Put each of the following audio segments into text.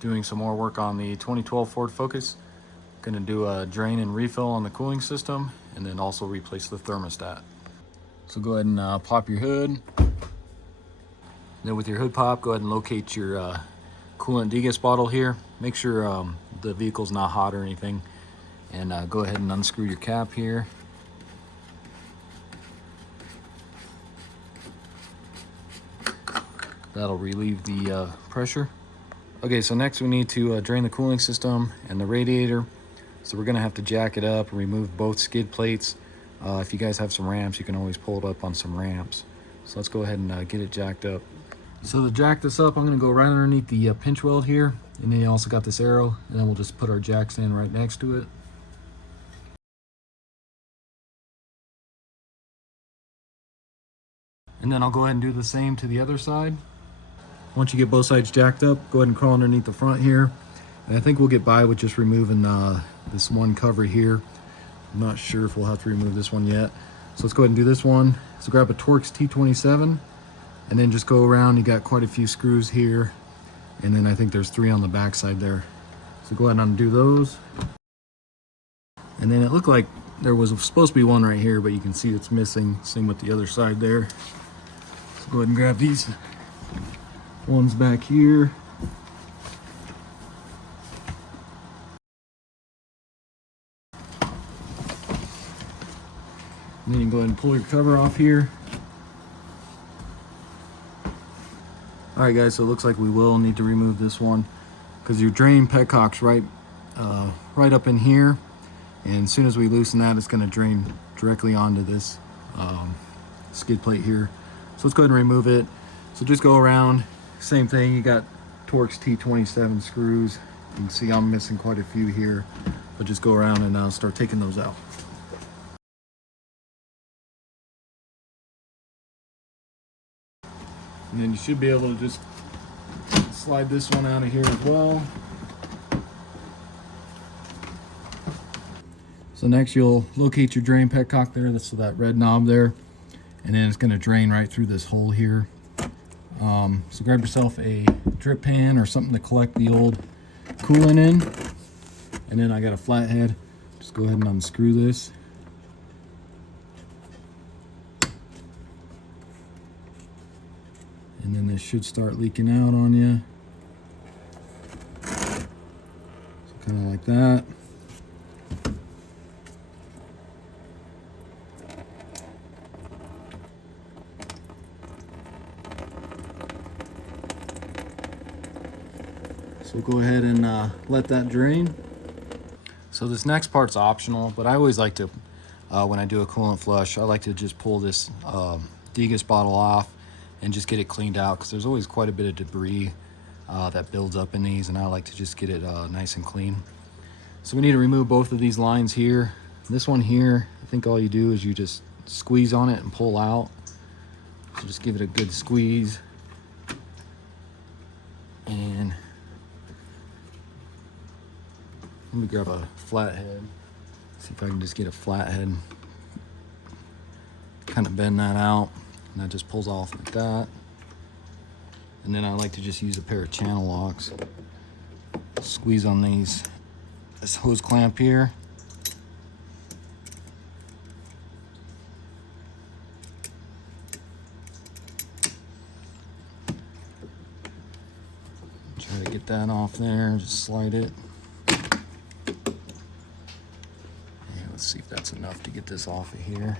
doing some more work on the 2012 Ford Focus. Gonna do a drain and refill on the cooling system, and then also replace the thermostat. So go ahead and pop your hood. Then with your hood pop, go ahead and locate your coolant degas bottle here. Make sure the vehicle's not hot or anything. And go ahead and unscrew your cap here. That'll relieve the pressure. Okay, so next we need to drain the cooling system and the radiator. So we're gonna have to jack it up and remove both skid plates. If you guys have some ramps, you can always pull it up on some ramps. So let's go ahead and get it jacked up. So to jack this up, I'm gonna go right underneath the pinch weld here. And then you also got this arrow, and then we'll just put our jacks in right next to it. And then I'll go ahead and do the same to the other side. Once you get both sides jacked up, go ahead and crawl underneath the front here. And I think we'll get by with just removing this one cover here. I'm not sure if we'll have to remove this one yet. So let's go ahead and do this one. So grab a Torx T27 and then just go around. You got quite a few screws here. And then I think there's 3 on the back side there. So go ahead and undo those. And then it looked like there was supposed to be one right here, but you can see it's missing. Same with the other side there. So go ahead and grab these ones back here. And then you can go ahead and pull your cover off here. All right guys, so it looks like we will need to remove this one because your drain petcock's right up in here. And as soon as we loosen that, it's gonna drain directly onto this skid plate here. So let's go ahead and remove it. So just go around, same thing, you got Torx T27 screws. You can see I'm missing quite a few here, but just go around and start taking those out. And then you should be able to just slide this one out of here as well. So next you'll locate your drain petcock there, so that red knob there, and then it's going to drain right through this hole here. So grab yourself a drip pan or something to collect the old coolant in, and then I got a flathead. Just go ahead and unscrew this. And then this should start leaking out on you. So kind of like that. So go ahead and let that drain. So this next part's optional, but I always like to, when I do a coolant flush, I like to just pull this degas bottle off and just get it cleaned out, because there's always quite a bit of debris that builds up in these, and I like to just get it nice and clean. So we need to remove both of these lines here. This one here, I think all you do is you just squeeze on it and pull out. So just give it a good squeeze. And let me grab a flathead. See if I can just get a flathead. Kind of bend that out. And that just pulls off like that. And then I like to just use a pair of channel locks. Squeeze on this hose clamp here. Try to get that off there, just slide it. And let's see if that's enough to get this off of here.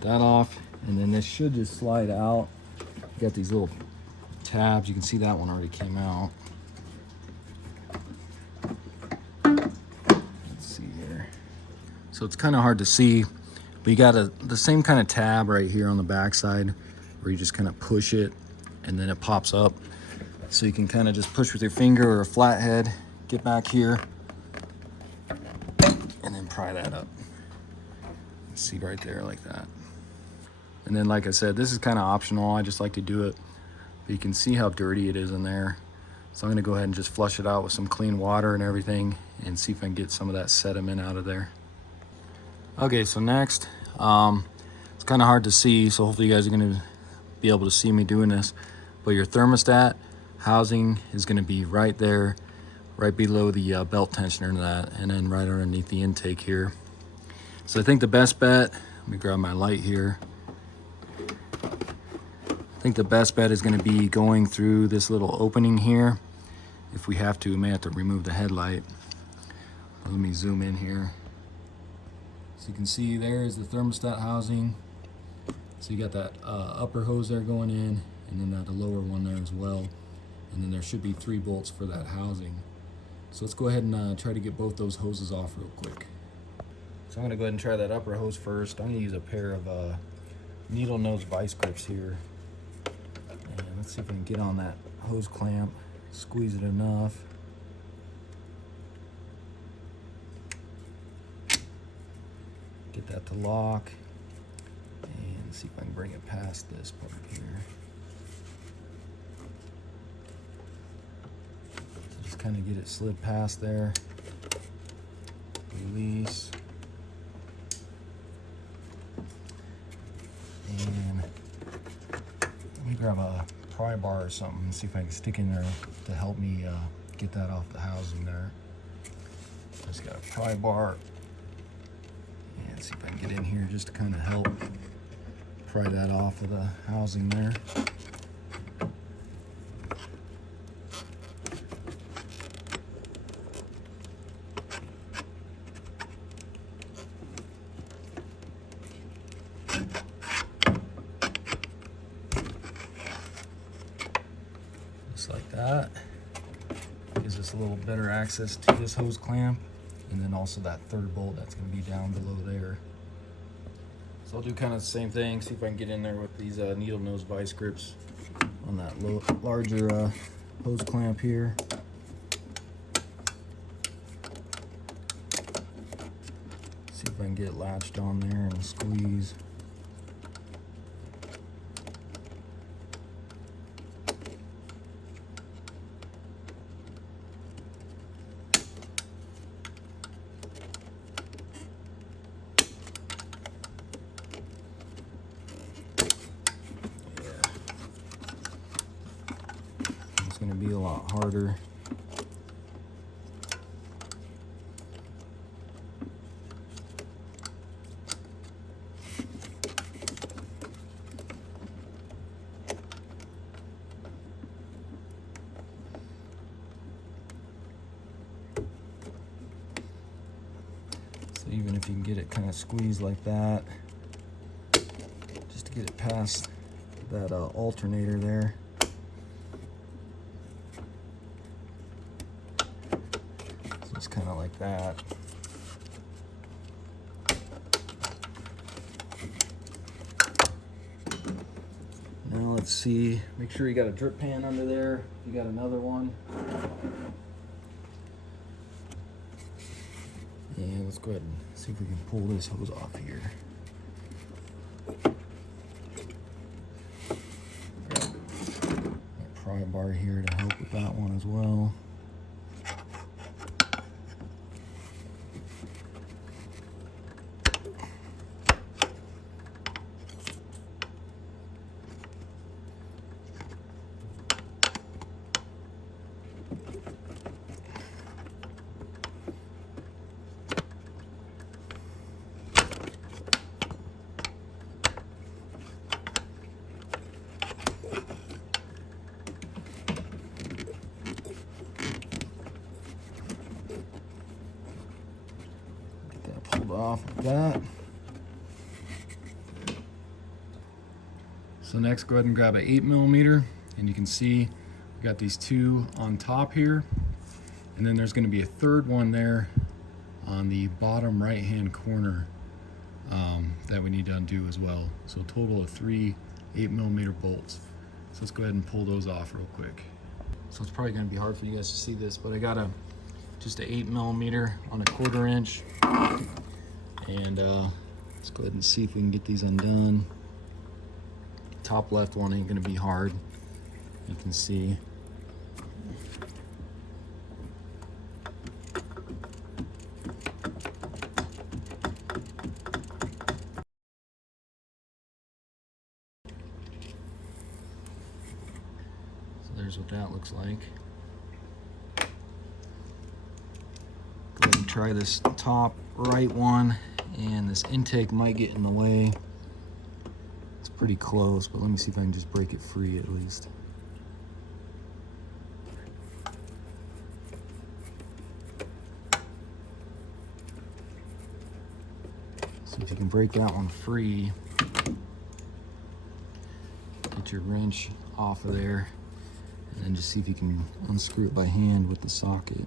That off, and then this should just slide out. You got these little tabs. You can see that one already came out. Let's see here. So it's kind of hard to see, but you got the same kind of tab right here on the back side where you just kind of push it and then it pops up. So you can kind of just push with your finger or a flathead, get back here, and then pry that up. See right there, like that. And then, like I said, this is kind of optional. I just like to do it, but you can see how dirty it is in there. So I'm gonna go ahead and just flush it out with some clean water and everything and see if I can get some of that sediment out of there. Okay, so next, it's kind of hard to see, so hopefully you guys are gonna be able to see me doing this, but your thermostat housing is gonna be right there, right below the belt tensioner and that, and then right underneath the intake here. So I think the best bet, let me grab my light here. I think the best bet is gonna be going through this little opening here. If we have to, we may have to remove the headlight. Let me zoom in here. So you can see there is the thermostat housing. So you got that upper hose there going in, and then the lower one there as well. And then there should be 3 bolts for that housing. So let's go ahead and try to get both those hoses off real quick. So I'm gonna go ahead and try that upper hose first. I'm gonna use a pair of needle nose vice grips here. And let's see if we can get on that hose clamp, squeeze it enough. Get that to lock, and see if I can bring it past this part here. So just kind of get it slid past there. Release. And let me grab a pry bar or something and see if I can stick in there to help me get that off the housing there. Just got a pry bar. And see if I can get in here just to kind of help pry that off of the housing there. Just like that. Gives us a little better access to this hose clamp. And then also that 3rd bolt that's going to be down below there. So I'll do kind of the same thing, see if I can get in there with these needle nose vice grips on that larger hose clamp here. See if I can get it latched on there and squeeze. Going to be a lot harder. So even if you can get it kind of squeezed like that, just to get it past that alternator there. It's kind of like that. Now let's see, make sure you got a drip pan under there. You got another one. And let's go ahead and see if we can pull this hose off here. Got a pry bar here to help with that one as well. Off of that. So next, go ahead and grab an 8mm, and you can see we got these 2 on top here, and then there's going to be a 3rd one there on the bottom right hand corner that we need to undo as well. So a total of 3 8mm bolts. So let's go ahead and pull those off real quick. So it's probably going to be hard for you guys to see this, but I got a just an 8mm on a 1/4 inch. And let's go ahead and see if we can get these undone. Top left one ain't gonna be hard, you can see. So there's what that looks like. Go ahead and try this top right one, and this intake might get in the way. It's pretty close, but let me see if I can just break it free at least. So if you can break that one free, get your wrench off of there, and then just see if you can unscrew it by hand with the socket.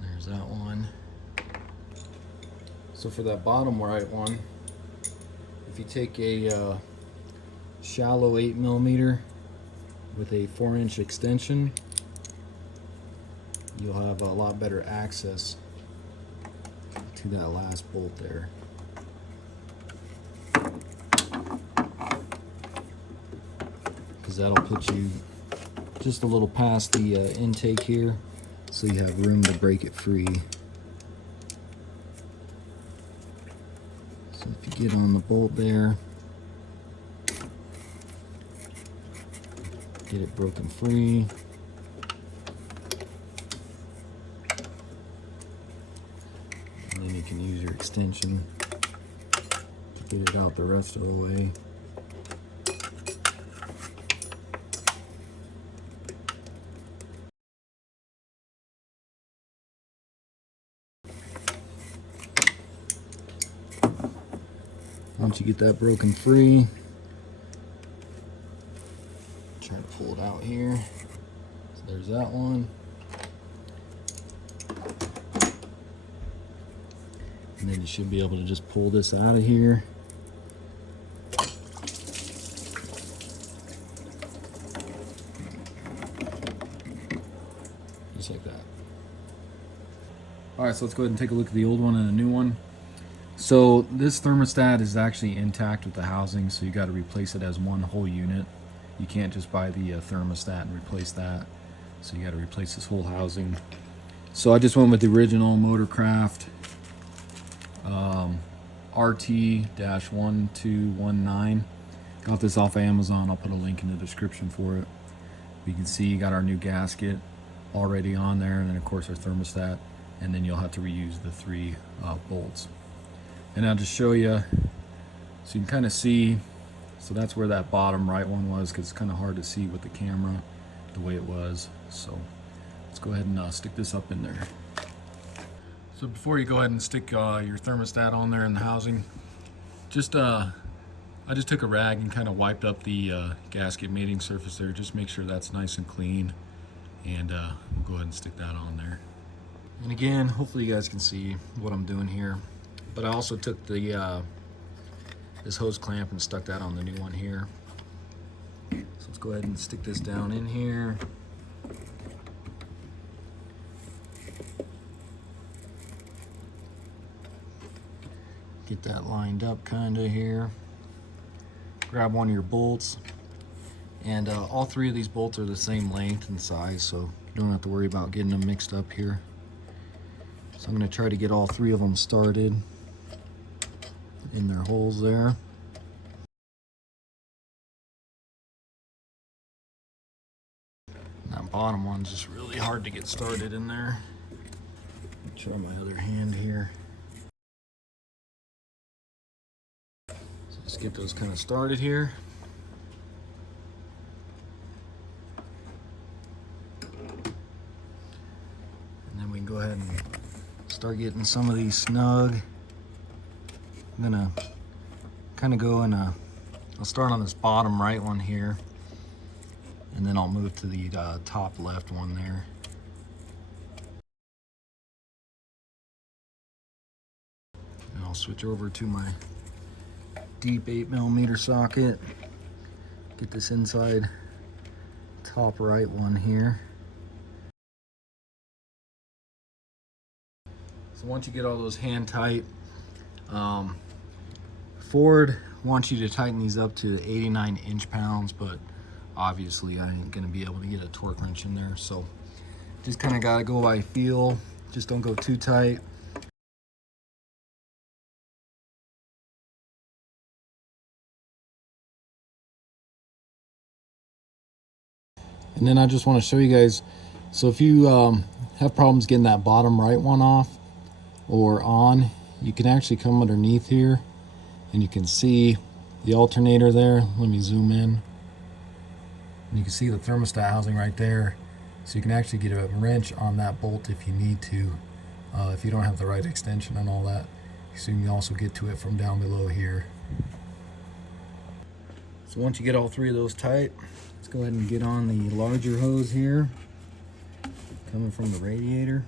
There's that one. So for that bottom right one, if you take a shallow 8mm with a 4-inch extension, you'll have a lot better access to that last bolt there. Because that'll put you just a little past the intake here, so you have room to break it free. So if you get on the bolt there, get it broken free. And then you can use your extension to get it out the rest of the way. Once you get that broken free, try to pull it out here. So there's that one. And then you should be able to just pull this out of here. Just like that. All right, so let's go ahead and take a look at the old one and the new one. So this thermostat is actually intact with the housing, so you got to replace it as one whole unit. You can't just buy the thermostat and replace that. So you got to replace this whole housing. So I just went with the original Motorcraft RT-1219. Got this off of Amazon. I'll put a link in the description for it. You can see you got our new gasket already on there, and then of course our thermostat, and then you'll have to reuse the 3 bolts. And I'll just show you so you can kind of see. So that's where that bottom right one was, because it's kind of hard to see with the camera the way it was. So let's go ahead and stick this up in there. So before you go ahead and stick your thermostat on there in the housing, I just took a rag and kind of wiped up the gasket mating surface there. Just make sure that's nice and clean, and we'll go ahead and stick that on there. And again, hopefully you guys can see what I'm doing here. But I also took the this hose clamp and stuck that on the new one here. So let's go ahead and stick this down in here. Get that lined up kind of here. Grab one of your bolts, and all 3 of these bolts are the same length and size, so you don't have to worry about getting them mixed up here. So I'm going to try to get all 3 of them started in their holes there. That bottom one's just really hard to get started in there. Try my other hand here. So let's get those kind of started here. And then we can go ahead and start getting some of these snug. I'm gonna kind of go in I'll start on this bottom right one here, and then I'll move to the top left one there. And I'll switch over to my deep 8mm socket. Get this inside top right one here. So once you get all those hand tight, Ford wants you to tighten these up to 89 inch-pounds, but obviously I ain't gonna be able to get a torque wrench in there, so just kind of gotta go by feel. Just don't go too tight. And then I just want to show you guys, so if you have problems getting that bottom right one off or on, you can actually come underneath here and you can see the alternator there. Let me zoom in. And you can see the thermostat housing right there. So you can actually get a wrench on that bolt if you need to, if you don't have the right extension and all that. So you can also get to it from down below here. So once you get all three of those tight, let's go ahead and get on the larger hose here, coming from the radiator.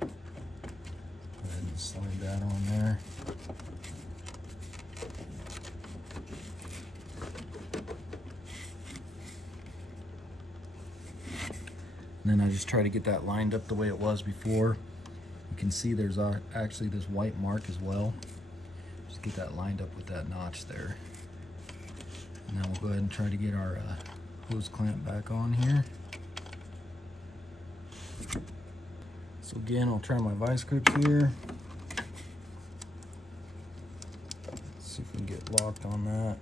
Go ahead and slide that on there. And then I just try to get that lined up the way it was before. You can see there's actually this white mark as well. Just get that lined up with that notch there. And then we'll go ahead and try to get our hose clamp back on here. So again, I'll try my vice grips here. See if we can get locked on that.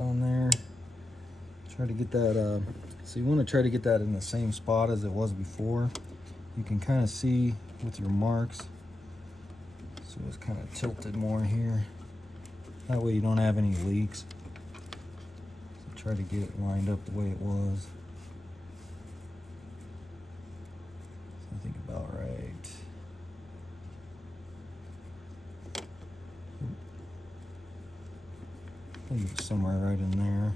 On there, try to get that so you want to try to get that in the same spot as it was before. You can kind of see with your marks, so it's kind of tilted more here, that way you don't have any leaks. So try to get it lined up the way it was. So I think about right. I think it's somewhere right in there.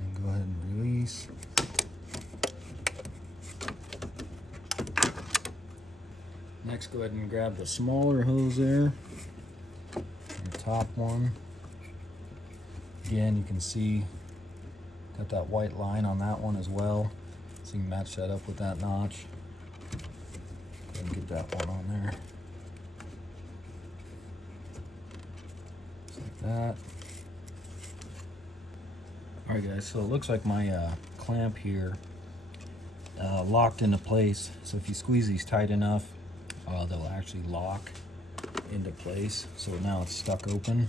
And go ahead and release. Next, go ahead and grab the smaller hose there, the top one. Again, you can see got that white line on that one as well, so you can match that up with that notch. And get that one on there. Just like that. Alright guys, so it looks like my clamp here locked into place. So if you squeeze these tight enough, they'll actually lock into place. So now it's stuck open.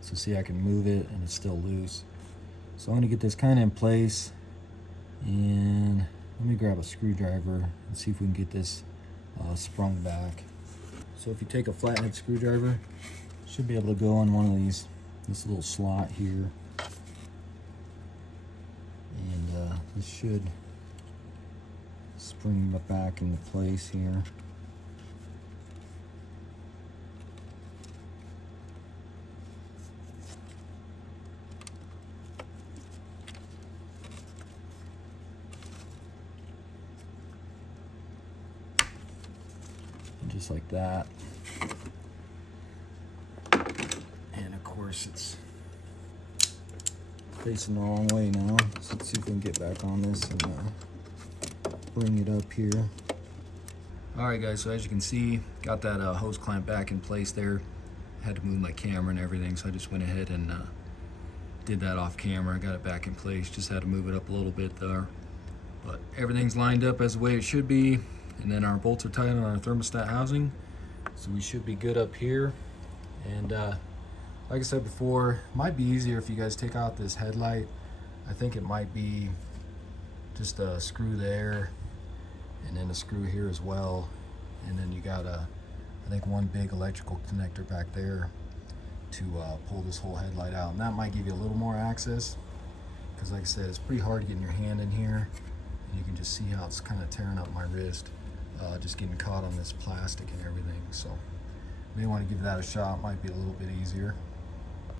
So see, I can move it and it's still loose. So I'm going to get this kind of in place, and let me grab a screwdriver and see if we can get this sprung back. So if you take a flathead screwdriver, you should be able to go on one of this little slot here, and this should spring it back into place here. Just like that. And of course it's facing the wrong way now. So let's see if we can get back on this and bring it up here. Alright guys, so as you can see, got that hose clamp back in place there. Had to move my camera and everything, so I just went ahead and did that off camera. Got it back in place, just had to move it up a little bit there. But everything's lined up as the way it should be. And then our bolts are tight on our thermostat housing, so we should be good up here. And like I said before, it might be easier if you guys take out this headlight. I think it might be just a screw there and then a screw here as well, and then you got I think one big electrical connector back there to pull this whole headlight out, and that might give you a little more access, because like I said, it's pretty hard getting your hand in here And you can just see how it's kind of tearing up my wrist, just getting caught on this plastic and everything. So you may want to give that a shot, might be a little bit easier.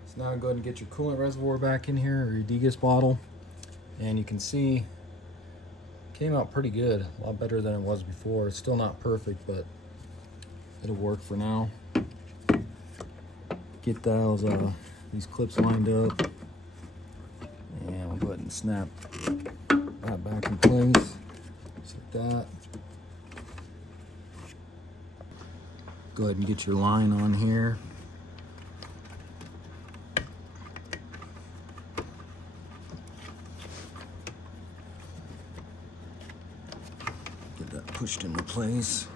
So now go ahead and get your coolant reservoir back in here, or your degas bottle. And you can see, came out pretty good, a lot better than it was before. It's still not perfect, but it'll work for now. Get those these clips lined up, and we'll go ahead and snap that back in place, just like that. Go ahead and get your line on here. Get that pushed into place.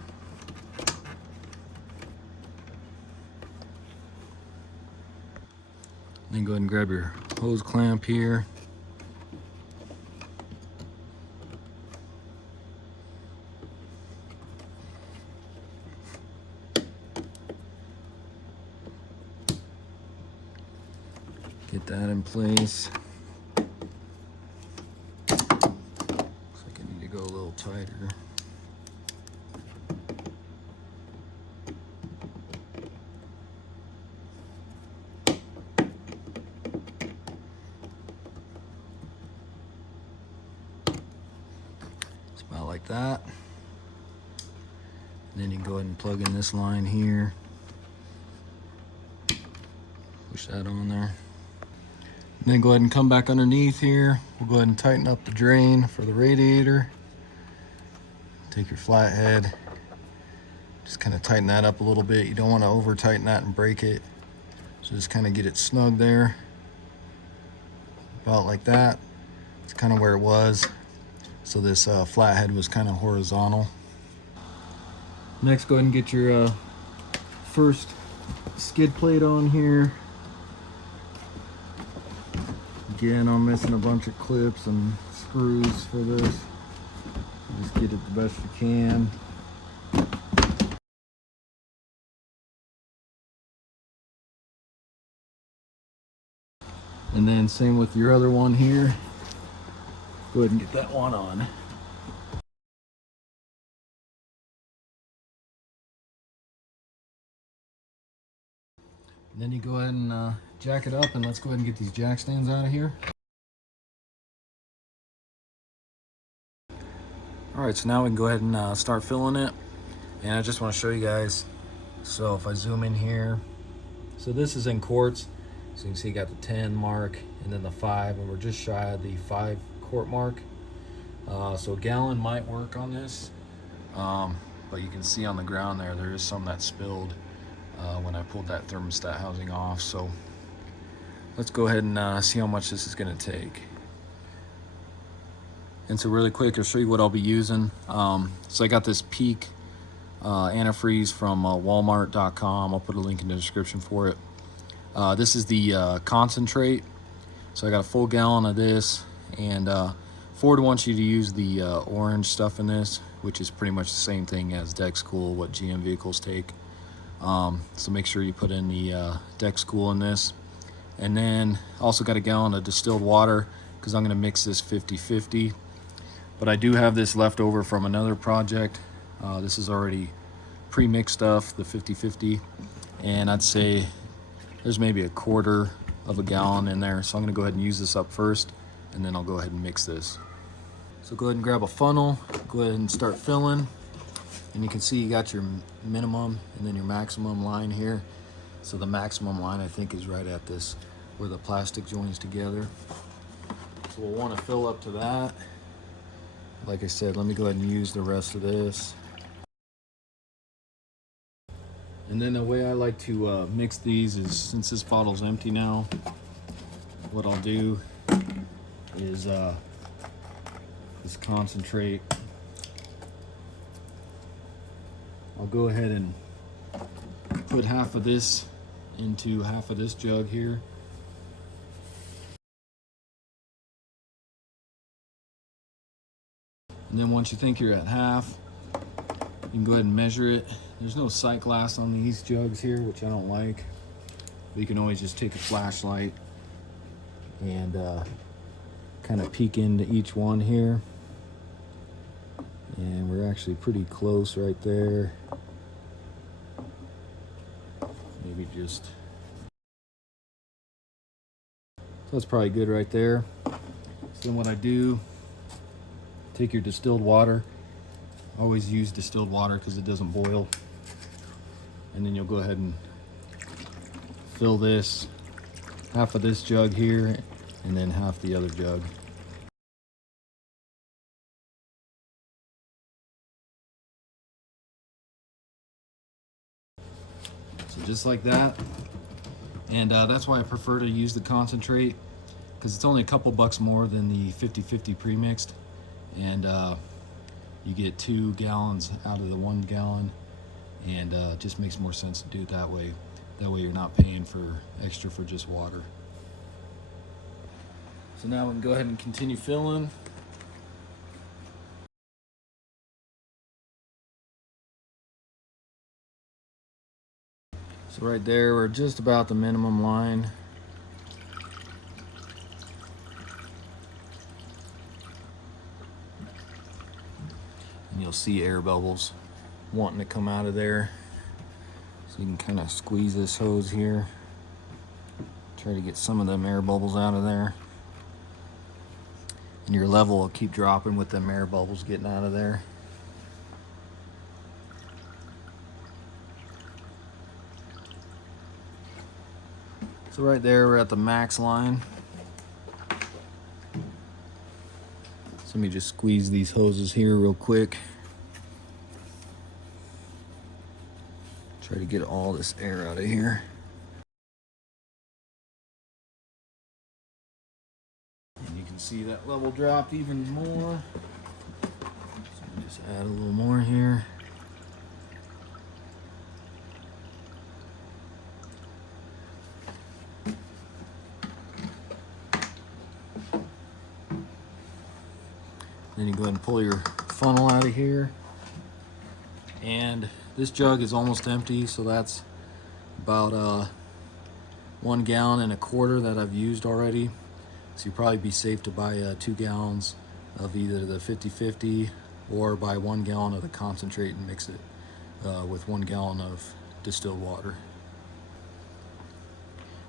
Then go ahead and grab your hose clamp here. Get that in place. Looks like I need to go a little tighter. It's about like that. And then you can go ahead and plug in this line here. Push that on there. And then go ahead and come back underneath here. We'll go ahead and tighten up the drain for the radiator. Take your flathead, just kind of tighten that up a little bit. You don't want to over tighten that and break it. So just kind of get it snug there. About like that. It's kind of where it was. So this flathead was kind of horizontal. Next, go ahead and get your first skid plate on here. Again, I'm missing a bunch of clips and screws for this. Just get it the best you can. And then same with your other one here. Go ahead and get that one on. And then you go ahead and jack it up, and let's go ahead and get these jack stands out of here. All right, so now we can go ahead and start filling it. And I just want to show you guys. So if I zoom in here, so this is in quarts. So you can see you got the 10 mark and then the 5, and we're just shy of the 5 quart mark. So a gallon might work on this, but you can see on the ground there is some that spilled when I pulled that thermostat housing off. So let's go ahead and see how much this is going to take. And so really quick, I'll show you what I'll be using. So I got this Peak antifreeze from walmart.com. I'll put a link in the description for it. This is the concentrate. So I got a full gallon of this, and Ford wants you to use the orange stuff in this, which is pretty much the same thing as Dexcool, what GM vehicles take. So make sure you put in the Dexcool in this. And then also got a gallon of distilled water, because I'm going to mix this 50-50. But I do have this left over from another project. This is already pre-mixed stuff, the 50-50. And I'd say there's maybe a quarter of a gallon in there. So I'm going to go ahead and use this up first, and then I'll go ahead and mix this. So go ahead and grab a funnel, go ahead and start filling. And you can see you got your minimum and then your maximum line here. So the maximum line, I think, is right at this, where the plastic joins together. So we'll want to fill up to that. Like I said, let me go ahead and use the rest of this. And then the way I like to mix these is, since this bottle's empty now, what I'll do is this concentrate, I'll go ahead and put half of this into half of this jug here. And then once you think you're at half, you can go ahead and measure it. There's no sight glass on these jugs here, which I don't like. But you can always just take a flashlight and kind of peek into each one here. And we're actually pretty close right there. Maybe just, so that's probably good right there. So then what I do, take your distilled water. Always use distilled water because it doesn't boil. And then you'll go ahead and fill this, half of this jug here, and then half the other jug. So just like that. And that's why I prefer to use the concentrate, because it's only a couple bucks more than the 50-50 premixed. And you get 2 gallons out of the 1 gallon, and it just makes more sense to do it that way. That way you're not paying for extra for just water. So now we can go ahead and continue filling. So right there, we're just about the minimum line. And you'll see air bubbles wanting to come out of there. So you can kind of squeeze this hose here. Try to get some of them air bubbles out of there. And your level will keep dropping with them air bubbles getting out of there. So right there, we're at the max line. So let me just squeeze these hoses here real quick. Try to get all this air out of here. And you can see that level dropped even more. So let me just add a little more here. Then you go ahead and pull your funnel out of here. And this jug is almost empty, so that's about 1 gallon and a quarter that I've used already. So you'd probably be safe to buy 2 gallons of either the 50-50 or buy 1 gallon of the concentrate and mix it with 1 gallon of distilled water.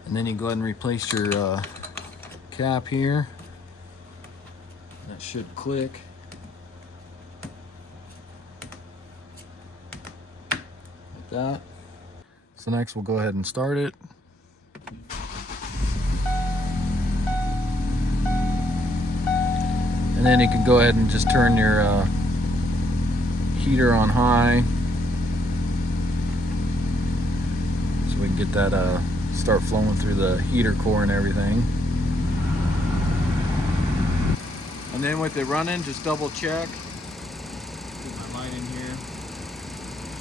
And then you go ahead and replace your cap here. That should click. Like that. So next we'll go ahead and start it. And then you can go ahead and just turn your heater on high, so we can get that start flowing through the heater core and everything. And then with it running, just double check. Put my light in here.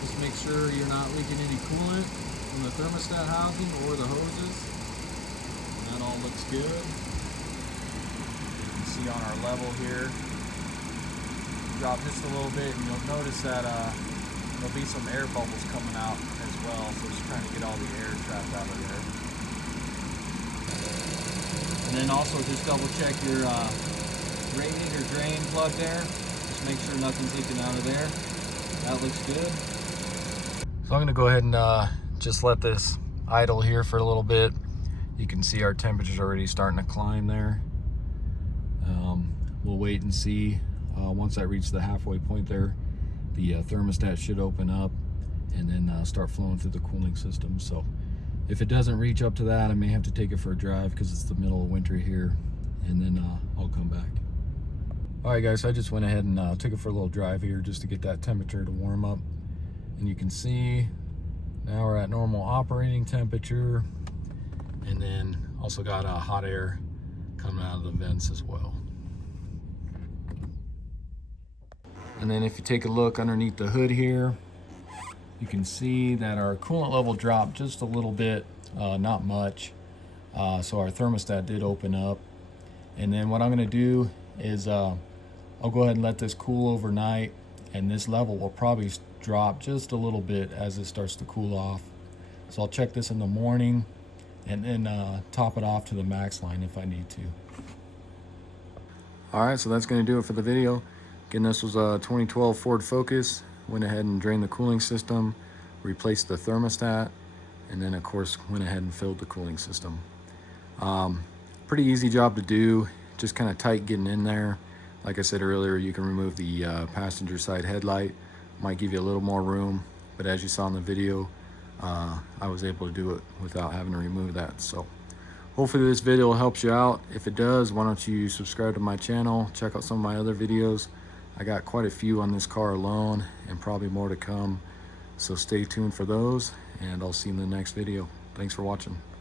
Just make sure you're not leaking any coolant from the thermostat housing or the hoses. And that all looks good. You can see on our level here, drop just a little bit, and you'll notice that there'll be some air bubbles coming out as well. So just trying to get all the air trapped out of there. And then also just double check your radiator drain plug there. Just make sure nothing's leaking out of there. That looks good. So I'm gonna go ahead and just let this idle here for a little bit. You can see our temperature's already starting to climb there. We'll wait and see. Once I reach the halfway point there, the thermostat should open up and then start flowing through the cooling system. So if it doesn't reach up to that, I may have to take it for a drive because it's the middle of winter here, and then I'll come back. All right guys, so I just went ahead and took it for a little drive here just to get that temperature to warm up. And you can see now we're at normal operating temperature, and then also got hot air coming out of the vents as well. And then if you take a look underneath the hood here, you can see that our coolant level dropped just a little bit, not much. So our thermostat did open up. And then what I'm gonna do is I'll go ahead and let this cool overnight, and this level will probably drop just a little bit as it starts to cool off. So I'll check this in the morning and then top it off to the max line if I need to. All right, so that's gonna do it for the video. Again, this was a 2012 Ford Focus. Went ahead and drained the cooling system, replaced the thermostat, and then of course went ahead and filled the cooling system. Pretty easy job to do, just kind of tight getting in there. Like I said earlier, you can remove the passenger side headlight, might give you a little more room, but as you saw in the video, I was able to do it without having to remove that. So hopefully this video helps you out. If it does, why don't you subscribe to my channel, check out some of my other videos. I got quite a few on this car alone and probably more to come. So stay tuned for those, and I'll see you in the next video. Thanks for watching.